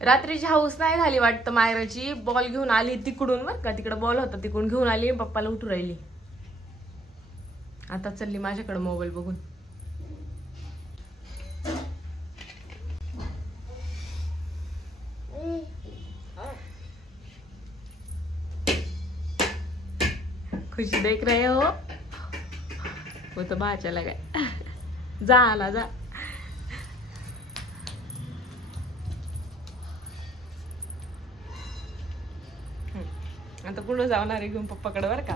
रात्रीची हाऊस नाही झाली वाटतं मायराची. बॉल घेऊन आली तिकडून बर का, तिकडे बॉल होता तिकडून घेऊन आली, पप्पाला उठू राहिली. आता चालली माझ्याकडे मोबाईल बघून. खुशी देख रहे हो, वो तो बाहर चला गया. जा आला जा. आता कुठं जाणार आहे घेऊन पप्पाकडे बर का.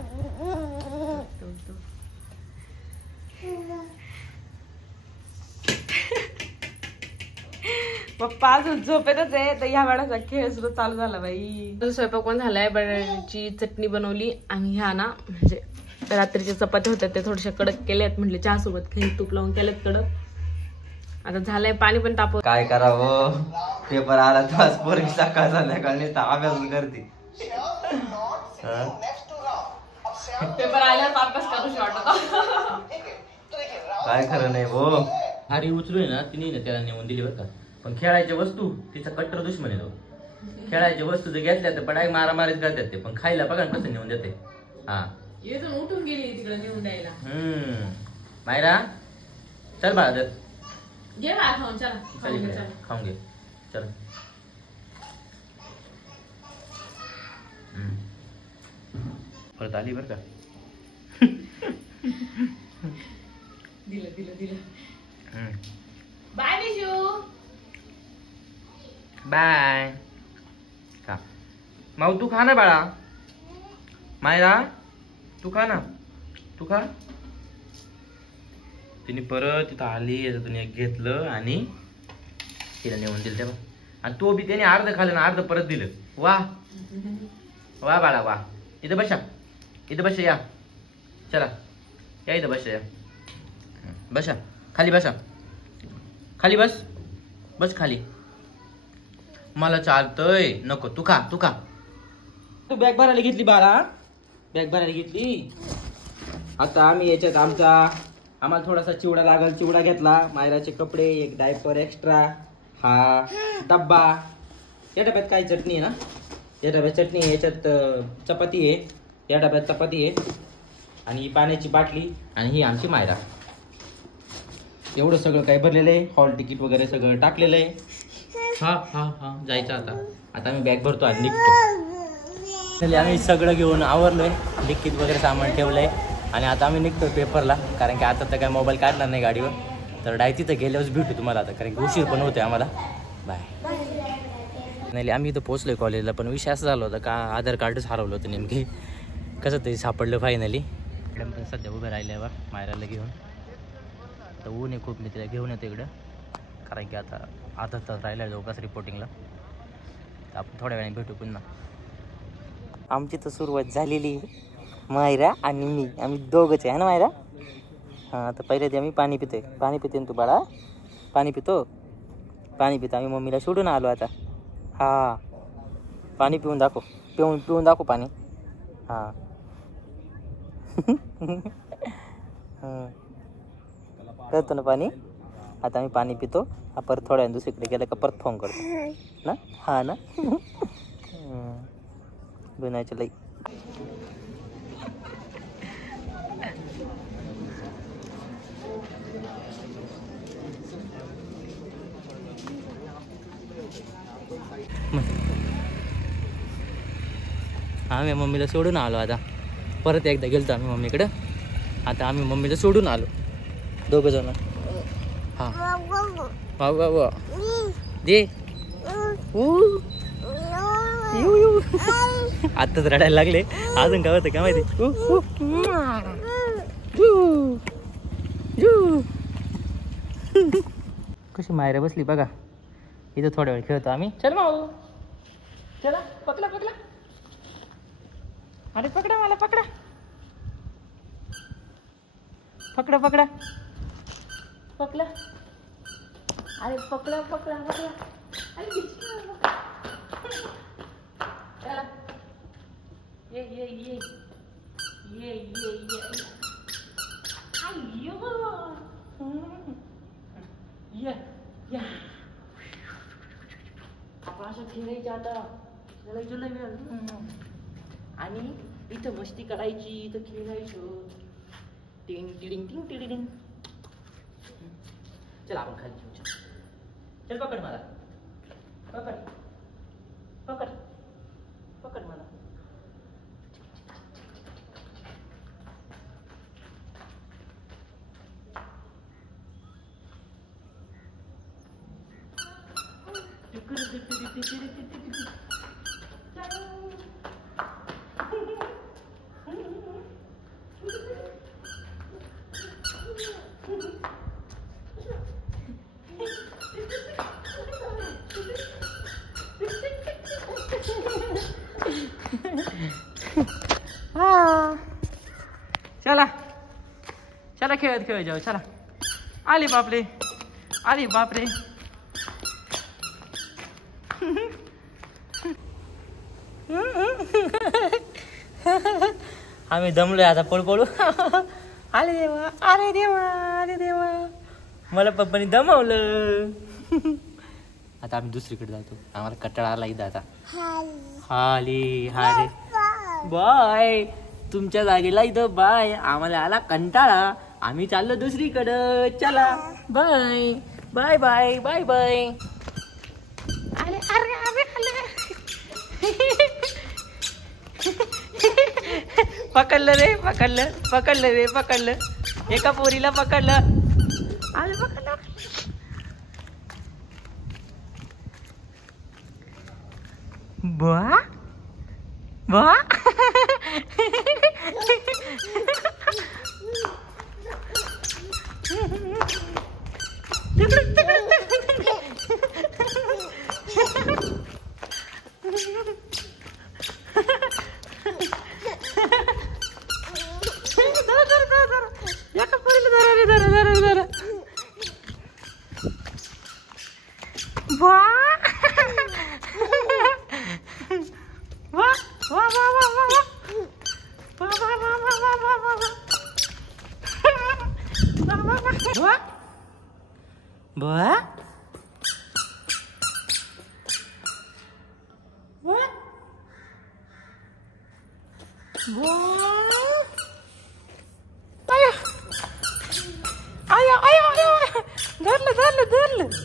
पप्पा अजून झोपेतच आहे, तर या वेळाचा खेळ सुद्धा चालू झाला बाई. स्वयंपाक पण झालाय. बटाट्याची चटणी बनवली आणि ह्या ना म्हणजे रात्रीच्या चपात्या होत्या त्या थोड्याशा कडक केल्यात, म्हटले चहा सोबत खाई तूप लावून केल्यात कडक. आता झालंय पाणी पण तापव. काय करावं, पेपर आला तास पोरगी सकाळ संध्याकाळ अभ्यास करते. पेपर आल्यावर अभ्यास करूशी वाटत. काय खरं नाही हो. हारी उचलून ना तिने ना त्याला नेऊन दिली बरं का. पण खेळायच्या वस्तू तिचा कट्टर दुश्मन आहे तो. खेळायच्या वस्तू जर घेतल्या तर पडाय मारामारीच करतात ते, पण खायला बघा कसं नेऊन देते. हा येऊन उठून गेली तिकडे नेऊन द्यायला. मायरा चल बाळा दर घे बाळा खाऊन. चला खाऊन घे चल. परत आली बरं का. दिलं दिलं दिलं. बाय विशू. बाय. खा माऊ, तू खा ना बाळा. मायरा तू खा ना, तू खा. तिने परत तिथं आली, याच्यातून एक घेतलं आणि तिला नेऊन दिलं तेव्हा. आणि तो बी त्याने अर्ध खाल्लं ना अर्ध परत दिलं. वा वा बाळा वा. इथं बसा, इथं बसा, या चला या इथं बसा, या बसा खाली, बसा खाली, बस बस खाली. मला चालतंय नको, तू खा तू खा. तू बॅग भरायला घेतली बाळा, बॅग भरायला घेतली. आता आम्ही याच्यात आम्हाला थोडासा चिवडा लागल, चिवडा घेतला. मायराचे कपडे, एक डायपर एक्स्ट्रा, हा डब्बा. या डब्यात काय चटणी आहे ना, या डब्यात चटणी आहे, याच्यात चपाती आहे, या डब्यात चपाती आहे आणि पाण्याची बाटली आणि ही आमची मायरा. एवढं सगळं काय भरलेलं आहे. हॉल तिकीट वगैरे सगळं टाकलेलं आहे. हा हा हा जायचं आता. आता आम्ही बॅग भरतो आणि निघतो. आम्ही सगळं घेऊन आवरलोय, तिकीट वगैरे सामान ठेवलंय आणि आता आम्ही निघतो पेपरला. कारण की आता तर काय मोबाईल काढणार नाही गाडीवर, तर डाय तिथं गेल्यावर भेटू तुम्हाला आता, कारण की उशीर पण होते आम्हाला. बाय. नाही आम्ही इथं पोहोचलोय कॉलेजला, पण विषय असं झाला होता का आधार कार्डच हरवलं होतं नेमकी. कसं तरी सापडलं फायनली. मॅडम पण सध्या उभे राहिल्यावर मायराला घेऊन. आता ऊन आहे खूप, मी तिला घेऊन येतो इकडं, कारण की आता अर्धा तास राहिला आहे जवळपास रिपोर्टिंगला. तर आपण थोड्या वेळाने भेटू पुन्हा. आमची तर सुरुवात झालेली आहे. मायरा आणि मी, आम्ही दोघंच आहे ना मायरा. हां आता पहिले ते आम्ही पाणी पितोय. पाणी पिते ना तू बाळा, पाणी पितो, पाणी पितो. आम्ही मम्मीला सोडून आलो आता. हां पाणी पिऊन दाखव, पिऊन दाखव पाणी. हां करतो ना पाणी. आता आम्ही पाणी पितो. परत थोड्या वेळ दुसरीकडे गेलं का परत फोन करतो ना. हा ना गुन्ह्याच्या लई. आम्ही मम्मीला सोडून आलो. आता परत एकदा गेलतो आम्ही मम्मीकडं. आता आम्ही मम्मीला सोडून आलो दोघं जण. हां वा वा वा दे. आत्ताच रडायला लागले, अजून काय होतं का माहिती. कशी मायरा बसली बघा इथं. थोड्या वेळ खेळतो आम्ही. चल माऊ चला, पकडा पकडा. अरे पकडा मला, पकडा पकडा पकडा पकडा. अरे पकडा पकडा पकडा. अरे चला ये ये ये ये ये ये. अय्यो ये या. असं खेळायचं आता खेळायचं लय वेळ आणि इथं मस्ती करायची इथं खेळायचं टिंग टिडिंग टिंग टिडिंग चल आपण खाली जाऊ चल पकड मला पकड पकड पकड मला चला चला खेळत खेळत जाऊ चला आली बापरे आली बापरे आम्ही दमलोय आता पळपळू आले देवा अरे देवा अरे देवा मला पप्पानी दमवलं आता आम्ही दुसरीकडे जातो आम्हाला कटाळा आला इथं आता हाली हाले बाय तुमच्या जागेला इथं बाय आम्हाला आला कंटाळा आम्ही चाललो दुसरीकडं चला bye bye bye bye bye अरे अरे अरे पकडलं रे पकडलं पकडलं रे पकडलं एका पोरीला पकडलं अरे पकडलं बा बा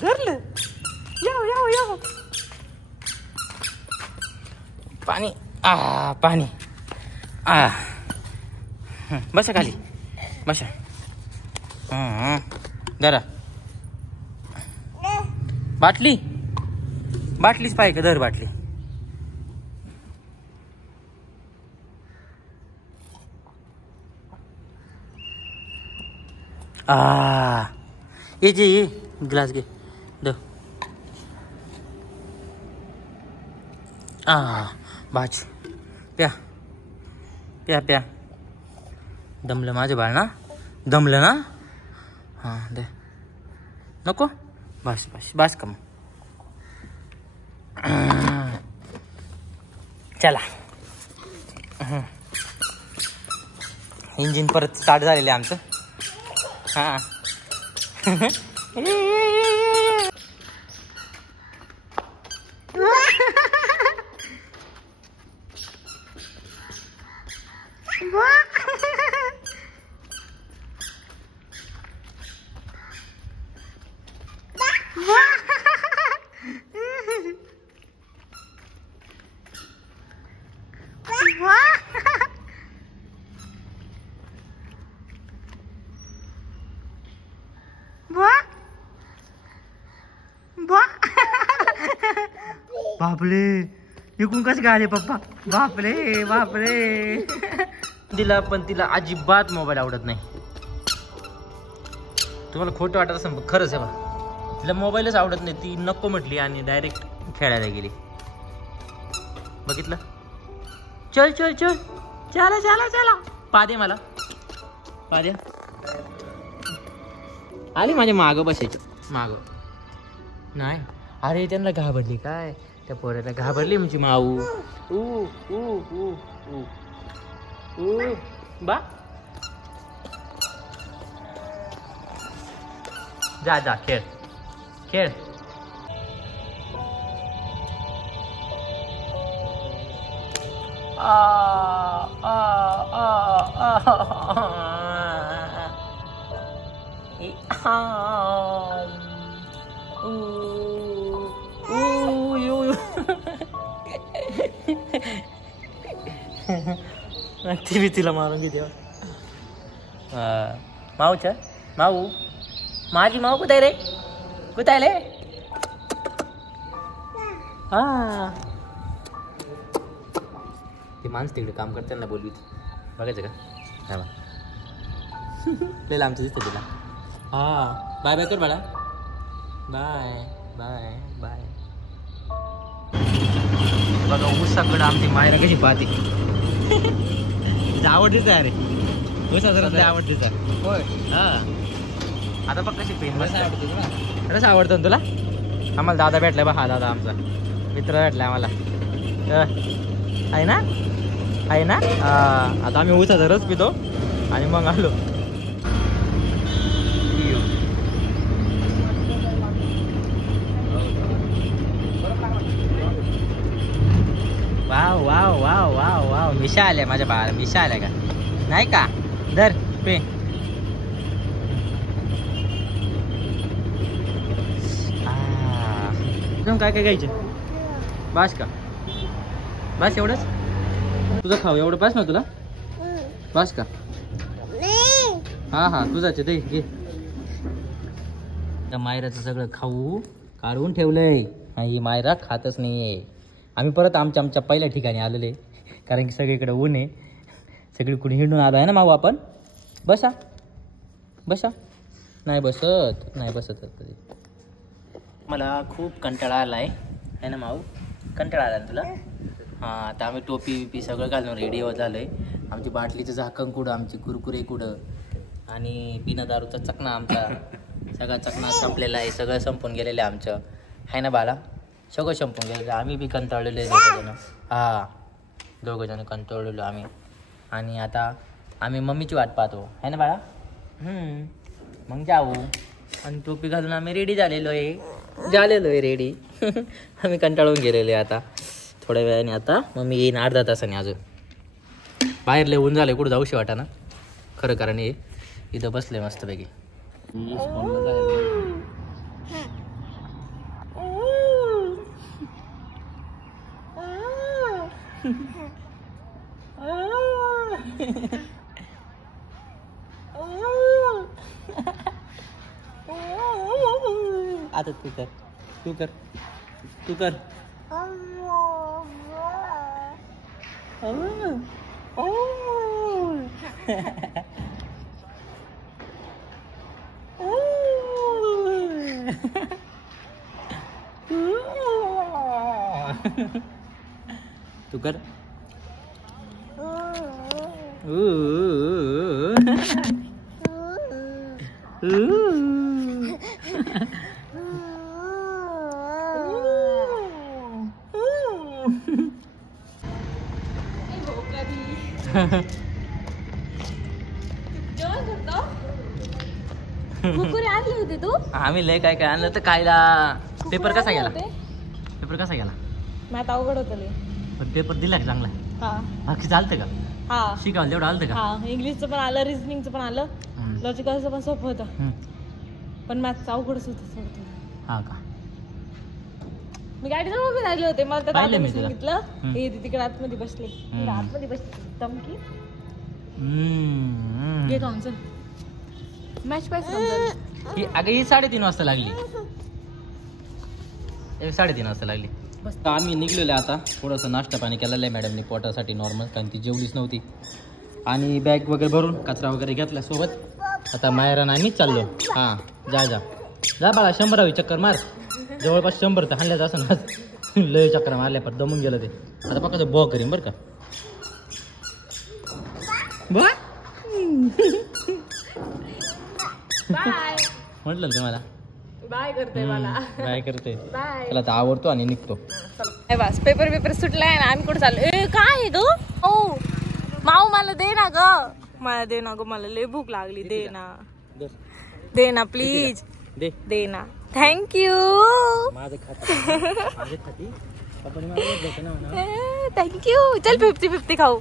धरलं याव पाणी पाणी बसा खाली बसा जरा बाटलीच पाहिजे का धर बाटली ये गिलास घे दो बाज प्या प्या प्या दमलं माझं बाळ ना दमलं ना हां दे नको बस बस बस का मग चला इंजिन परत स्टार्ट झालेलं आहे आमचं हां बापरे इकडून कसं काय आले पप्पा बापरे बापरे दिला पण तिला अजिबात मोबाईल आवडत नाही तुम्हाला खोटं वाटत असं खरंच आहे बा तिला मोबाईलच आवडत नाही ती नको म्हटली आणि डायरेक्ट खेळायला गेली बघितलं चल चल चल चला चला चला पादे मला पाद्या आली माझ्या मागं बसायचं मागं नाही अरे त्यांना घाबरली काय त्या पोऱ्याला घाबरली म्हणजे माऊ ऊ ऊ ऊ ऊ ऊ बा जा जा खेळ खेळ ती बी तिला मारून घेते माऊच्या माऊ माझी माऊ कुठे रे कुठे आले हा ते माणसं तिकडे काम करताना बोलवी बघायचं का काय बा लय आमचं दिसतं तुला हा बाय बाय कर बाळा बाय बाय बाय बघा ऊसाकडं आमची मायरा कशी पाहते आवडतीच आहे अरे ऊसा जरा आवडतीच आहे होय हा आता बघ कशी पेन मस्त आवडते तुला खरंच आवडतं ना तुला आम्हाला दादा भेटलाय बा हा दादा आमचा मित्र भेटलाय आम्हाला आहे ना आहे ना आता आम्ही ऊसाचा रस पितो आणि मग आलो wow wow wow wow wow मिशा आल्या माझ्या बाळाला मिशा आल्या का नाही का धर पे काय काय घ्यायचे बस का बस एवढंच तुझं खाऊ एवढं पास ना तुला बस का हा हा तुझाच ते घे मायराचं सगळं खाऊ काढून ठेवलंय ही मायरा खातच नाहीये आम्ही परत आमच्या पहिल्या ठिकाणी आलेले कारण की सगळीकडे ऊन आहे सगळीकडे हिंडून आलो आहे ना माऊ आपण बसा बसा नाही बसत कधी मला खूप कंटाळा आला आहे ना माऊ कंटाळा आला ना तुला हां आता आम्ही टोपी बिपी सगळं घालून रेडी झालो आहे आमची बाटलीचं झाकण कुठं आमची कुरकुरे कुठं आणि बिना दारूचा चकना आमचा सगळा चकना संपलेला आहे सगळं संपून गेलेलं आहे आमचं आहे ना बाळा सगळं संपून गेलेलं आम्ही बी कंटाळलेलो आहे दोघंजणं हां दोघंजणं कंटाळलेलो आम्ही आणि आता आम्ही मम्मीची वाट पाहतो आहे ना बाळा मग जाऊ आणि टोपी घालून आम्ही रेडी झालेलो आहे रेडी आम्ही कंटाळून गेलेलो आहे आता थोड्या वेळाने आता मम्मी येईन अर्धा तासाने अजून बाहेर लय ऊन झालं कुठं जाऊशी वाटा ना खरं कारण हे इथं बसले मस्तपैकी आता तू कर तू कर कुरकुरे आणले होते तू आम्ही लय काय काय आणलं तर खायला पेपर कसा गेला मग आता अवघड होतं लय पण पेपर दिला का चांगला हा बाकी चालतं का हा शिकावलं तेवढं आलतं का हा इंग्लिशचं पण आलं रिझनिंगचं पण आलं लॉजिकलचं पण सोपं होतं पण मॅथचं अवघडच होतं हा का मी गाडीजवळ उभे राहिले होते मला पाहिलं तर मी तुला. सांगितलं हे तिकडे आतमध्ये बसले आतमध्ये बसले धमकी घेतो आमचं मॅच पाहिजे अगं ही 3:30 वाजता लागली 3:30 वाजता लागली बस आम्ही निघलेलो आता थोडंसं नाश्ता पाणी केलेलं आहे मॅडमने पोटासाठी नॉर्मल कारण ती जेवलीच नव्हती आणि बॅग वगैरे भरून कचरा वगैरे घेतला सोबत आता मायरान आम्हीच चाललो हां जा बाळा 100 चक्कर मार जवळपास 100 तर हाणल्याच असं ना लय चक्कर मारल्या पण दमून गेलं ते आता पक्का ते बॉ करीन बरं का बाय म्हटलं तुम्हाला बाय करते मला काय करते बाय त्याला तर आवडतो आणि निघतो बस पेपर सुटलाय ना आम्ही कुठे चाललो काय आहे तू ओ माऊ मला दे ना ग मला लय भूक लागली दे ना प्लीज दे ना थँक्यू माझं खाती थँक्यू. चल 50-50 खाऊ.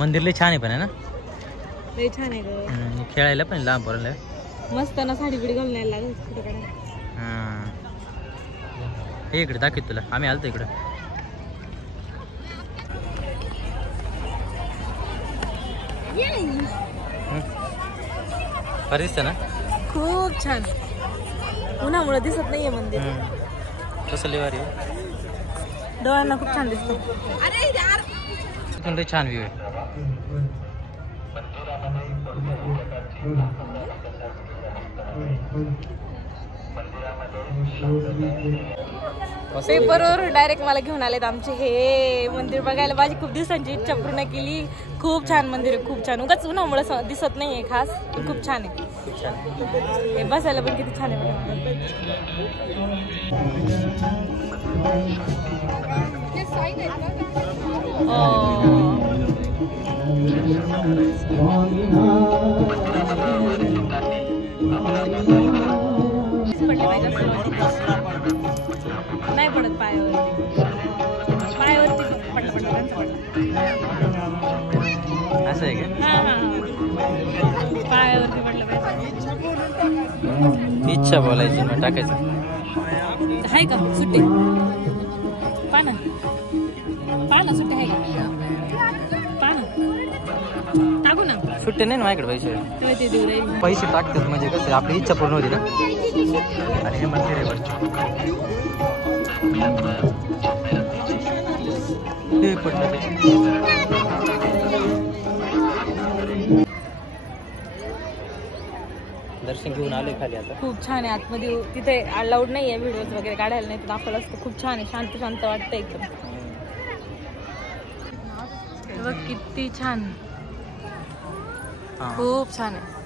मंदिर लय छान आहे पण आहे ना. लय छान आहे ग. खेळायला पण लहान पोरांना. मस्त ना साडी बिडी घालून यायला लागेल कुठे. हे इकडे दाखवत तुला. आम्ही आलतो इकडं. बरं दिसतं ना. खूप छान. उन्हामुळे दिसत नाहीये मंदिर. कसं लेवारी डोळ्यांना खूप छान दिसतो. तिथून छान व्ह्यू आहे. पेपरवर डायरेक्ट मला घेऊन आलेत आमचे हे मंदिर बघायला. माझी खूप दिवसांची इच्छा पूर्ण केली. खूप छान मंदिर आहे. खूप छान. उगाच उन्हामुळे दिसत नाहीये खास. खूप छान आहे. हे बसायला पण किती छान आहे. नाही पडत पायावरती. पडलं. असं आहे का. पायावरती पडलं पाहिजे. इच्छा बोलायची ना टाकायचं. आहे का सुट्टी. पाना सुट्टी आहे का. पाना टाकू ना. सुट्टे नाही ना माझ्याकडे पैसे. ते देऊ राहील. पैसे टाकतात म्हणजे कसं आपली इच्छा पूर्ण होती ना. आणि हे मंदिर आहे वरती. हे पडलं ते. दर्शन घेऊन आले खाली आता. खूप छान आहे. आतमध्ये तिथे अलाउड नाही आहे व्हिडिओज वगैरे काढायला. नाही तर दाखवलं असतं. खूप छान आहे. शांत वाटतं एकदम. बघ किती छान. खूप छान आहे.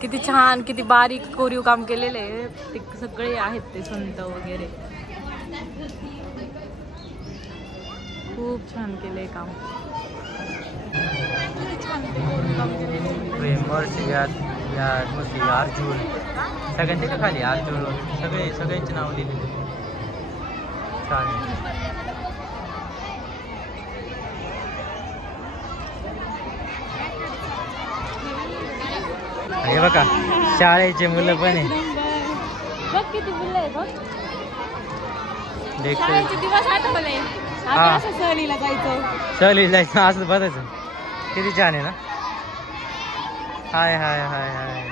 किती छान. किती बारीक कोरीव काम केलेले आहे. ते सगळे आहेत ते संत वगैरे. खूप छान केलंय काम. अर्जुन सगळ्यांचे का खाली अर्जुन सगळ्यांची नाव दिलेली. छान आहे. हे बघा शाळेचे मुलं पण आहे. बघ किती मुलं आहे. बघ देखील शाळेचे दिवस आठवले. हा. असं सहलीला जायचं. सहली जायचं असं बघायचं. किती छान आहे ना. हाय हाय हाय हाय.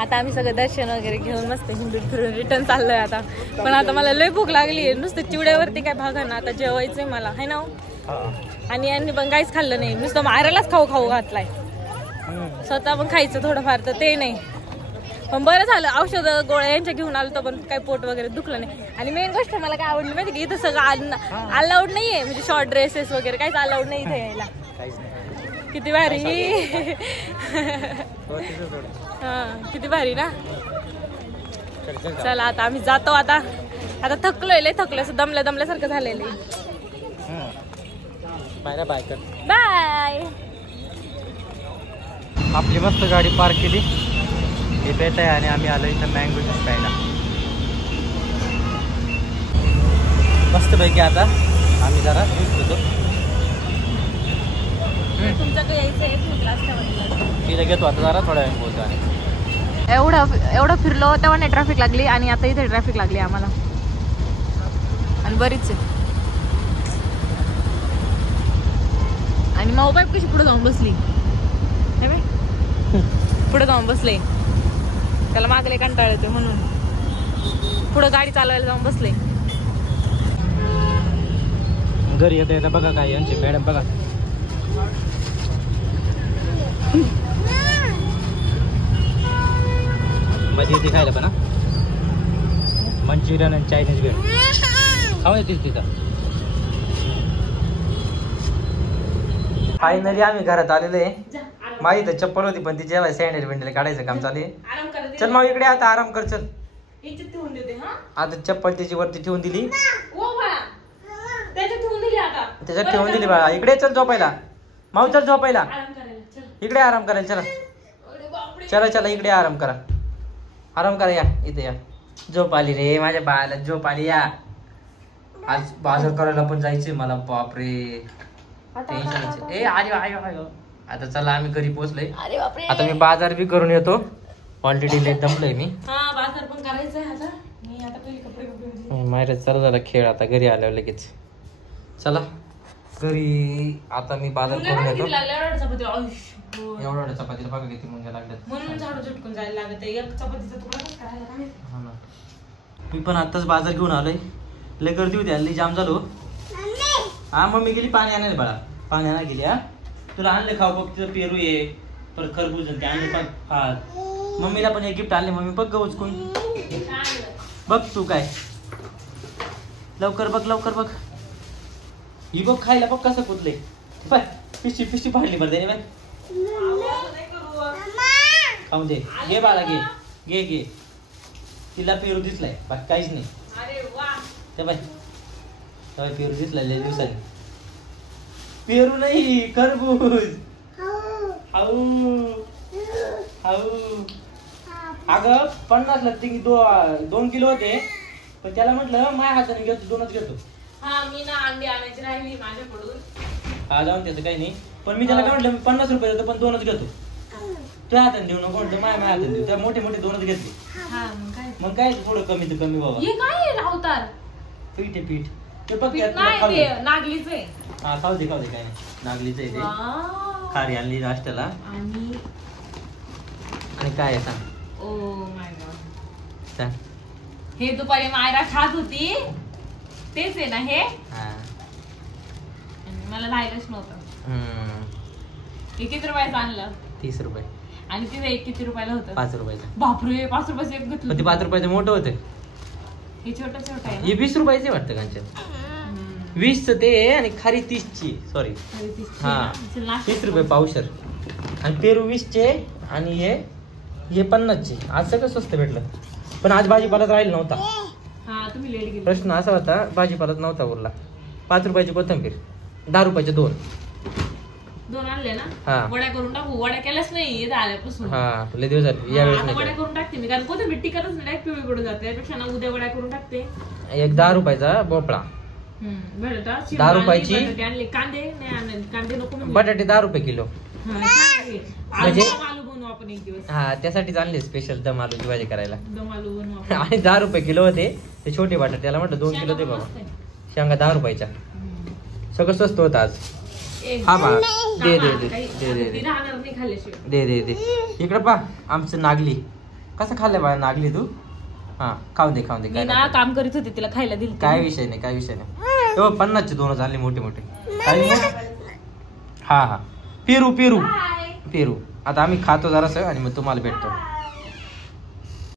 आता आम्ही सगळं दर्शन वगैरे घेऊन मस्त हिंदूत फिरून रिटर्न चाललोय आता. पण आता मला लय भूक लागली आहे. नुसतं चिवड्यावरती काय भागा ना. आता जेवायचंय मला है ना. आणि यांनी पण काहीच खाल्लं नाही. नुसतं मारायलाच खाऊ घातलाय. स्वतः पण खायचं थोडंफार तर ते नाही. पण बरं झालं औषध गोळ्या यांच्या घेऊन आलो तर पण काही पोट वगैरे दुखलं नाही. आणि मेन गोष्ट मला काय आवडली माहिती की इथं सगळं अलाउड नाहीये. म्हणजे शॉर्ट ड्रेसेस वगैरे काहीच अलाउड नाही इथे यायला. किती भारी. किती भारी ना. चला आता आम्ही जातो. आता थकलोय. लय थकलोय. असं दमल्यासारखं झालेलं आहे. बाय. आपली मस्त गाडी पार्क केली. हे बेट आहे आणि आम्ही आलो इथं मँगो ज्यूस प्यायला. मस्तपैकी आता आम्ही जरा ज्यूस पितो. तुमच्याकडे यायचं तिथे घेतो आता जरा थोड्या वेळ बोलतो. आणि एवढं फिरलो तेव्हा नाही ट्रॅफिक लागली. आणि आता इथे ट्रॅफिक लागली आम्हाला. आणि बरीच आहे. आणि माऊ बाई कशी पुढे जाऊन बसली. पुढे जाऊन बसले. त्याला मागले कंटाळ येतो म्हणून पुढे गाडी चालवायला जाऊन बसले. घरी येता येता बघा काय यांची मॅडम बघा. मध्ये येते खायला पण मंचुरियन आणि चायनीज भेळ खाऊ येतील तिथं. फायनली आम्ही घरात आलेलो आहे. माझी तर चप्पल होती पण ती जेव्हा सँडल बिंडल काढायचं काम चालू आहे. चल मग इकडे आता आराम कर. चल इथे ठेवून देते हा. आता चप्पल त्याची वरती ठेवून दिली, ओ बाळा त्याच्यात ठेवून दिली आता. त्याच्यात ठेवून दिली बाळा. इकडे चल झोपायला, माऊ चल झोपायला, आराम करायला चल. इकडे आराम करायला चला. अरे बापरे. चला चला इकडे आराम करा, आराम करा, या इथे या. झोप आली रे माझ्या बाळाला, झोप आली. या आज बाजार करायला पण जायचंय मला. बापरे टेन्शन. ए आयो आयो आयो. आता चला आम्ही घरी पोहोचलोय. अरे बापरे. आता मी बाजार बी करून येतो. ऑलरेडी लय दमलोय मी. हा बाजार पण करायचंय आता. मी आता पहिले कपडे मायरा चालू झाला खेळ आता घरी आल्यावर लगेच. चला घरी आता मी बाजार करून येतो. एवढ्या चपातीला बघा किती मुंग्या लागल्यात. म्हणून झाडू झटकून जायला लागत आहे. एक चपातीचा तुकडा कसं करायला काय माहिती? हा ना. मी पण आताच बाजार घेऊन आलोय. लय गर्दी होती, हल्ली जाम झालो. हा मम्मी गेली पाणी आणायला बाळा, पाणी आणायला गेली. हा तुला आणले खाऊ बघ, तिथं पेरू आहे, परत खरबूज ते आणले पण. हा मम्मीला पण एक गिफ्ट आणले. मम्मी बघ गवच कोण बघ तू काय. लवकर बघ लवकर बघ. ही बघ खायला बघ कसं कुदले. बाय पिशी पिशी फाडली बरं त्याने. बाय खाऊ दे. घे बाळा घे घे घे. तिला पेरू दिसलाय बाकी काहीच नाही. अरे वा. ते बाय पेरू दिसलाय लय दिवसांनी. पेरू नाही खरबूज. How how. अगं 50 ला 2 किलो होते, पण त्याला म्हटलं माझ्या हाताने घेतो, 2च घेतो. हा मी ना अंडी आणायची राहिली माझ्याकडून. हा जाऊन त्याचं काही नाही, पण मी त्याला काय म्हटलं 50 रुपये देतो पण 2च घेतो. तुझ्या हाताने देऊ नको म्हटलं, माझ्या हाताने देऊ. त्या मोठे मोठे 2च घेतले. हा मग काय थोडं कमी तर कमी बाबा. हे काय आहे अवतार? पीठ आहे पीठ. ते बघ पीठ त्यात नाही खाऊ दे. ते नागलीचं आहे. हा खाऊ दे काय नाही. नागलीचं आहे ते. वाव. खारी आणली नाश्त्याला. आणि आणि काय आहे सांग ओ माय गॉड. सांग. हे दुपारी मायरा खात होती तेच आहे ना हे? हा. आणि मला राहिलंच नव्हतं. हे किती रुपयाचं आणलं? 30 रुपये. आणि तिथे एक किती रुपयाला होतं? 5 रुपयाचं. बापरे 5 रुपयाचं एक पण ते घेतलं. 5 रुपयाचं मोठं होतं. हे छोटं छोटं आहे हे 20 रुपयाचे वाटतं कांचन. 20चं ते आहे आणि खारी 30ची. सॉरी हा 30 रुपये पावशर. आणि पेरू 20चे आणि हे 50चे. आज सगळं स्वस्त भेटलं, पण आज भाजीपालाच राहिला नव्हता. हा तुम्ही लेट गेले. प्रश्न असा होता, भाजीपालाच नव्हता उरला. 5 रुपयाची कोथिंबीर, 10 रुपयाचे 2. 2 आणले ना. हा. वड्या करून टाकू. वड्या केल्याच नाही इथं आल्यापासून. हा लय दिवस झाले यावेळेस आता नाही वड्या केलं. करून टाकते मी, कारण कोथिंबीर टिकतच नाही, पिवळी पडून जाते. त्यापेक्षा ना उद्या वड्या करून टाकते. एक 10 रुपयाचा भोपळा, बटाटा 10 रुपयाची. बटाटे आणले. कांदे नाही आणले, कांदे नको म्हणजे. बटाटे 10 रुपये किलो. हा, छान आहे. म्हणजे- आज दम आलू बनवू आपण एक दिवस. हा त्यासाठीच आणले स्पेशल दम आलूची भाजी करायला. दम आलू बनवू आपण. आणि 10 रुपये किलो होते ते छोटे बटाटे. त्याला म्हटलं 2 किलो दे शेंगा बाबा. मस्त आहे. शेंगा 10 रुपयाच्या. सगळं स्वस्त होतं आज. एक हा बा दे दे थांबा, दे काही- दे दे ती दे राहणार नाही खाल्ल्याशिवाय. दे दे दे. इकडं पा आमचं नागली कसं खाल्लंय बा नागली तू. हा खाऊ दे खाऊ दे. मी काय ना नाही. काम करीत होते, तिला खायला दिली. काय विषय नाही काय विषय नाही. तेव्हा 50चे 2 आणले मोठे मोठे. काय हा हा पेरू पेरू पेरू. आता आम्ही खातो जरासं आणि मग तुम्हाला भेटतो.